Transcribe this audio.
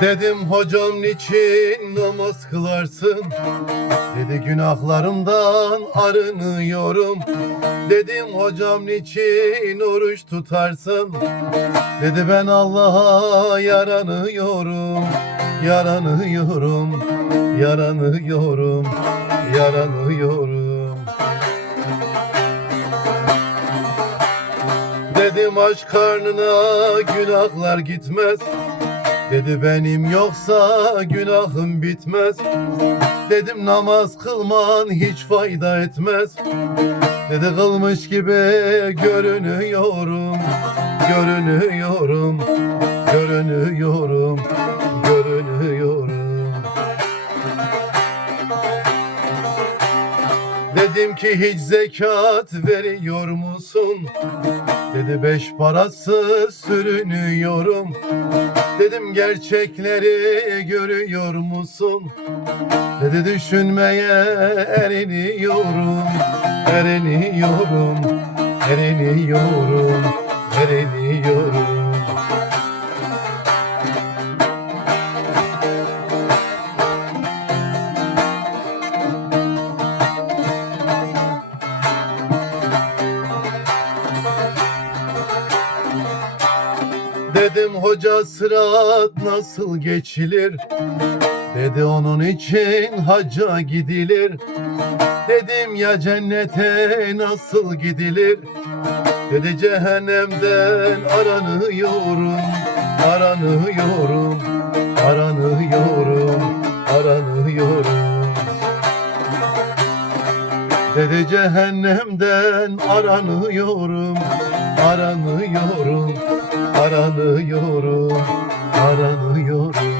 Dedim hocam niçin namaz kılarsın? Dedi günahlarımdan arınıyorum. Dedim hocam niçin oruç tutarsın? Dedi ben Allah'a yaranıyorum Yaranıyorum Yaranıyorum Yaranıyorum. Dedim aç karnına günahlar gitmez Dedi benim yoksa günahım bitmez. Dedim namaz kılman hiç fayda etmez. Dedi kılmış gibi görünüyorum Görünüyorum Görünüyorum Dedim ki hiç zekat veriyor musun? Dedi beş parası sürünüyorum Dedim gerçekleri görüyor musun? Dedi düşünmeye eriniyorum Eriniyorum Eriniyorum Eriniyorum Dedim hoca sırat nasıl geçilir? Dedi onun için hacca gidilir. Dedim ya cennete nasıl gidilir? Dedi cehennemden aranıyorum, aranıyorum, aranıyorum, aranıyorum. Dedi cehennemden aranıyorum, aranıyorum, aranıyorum, aranıyorum.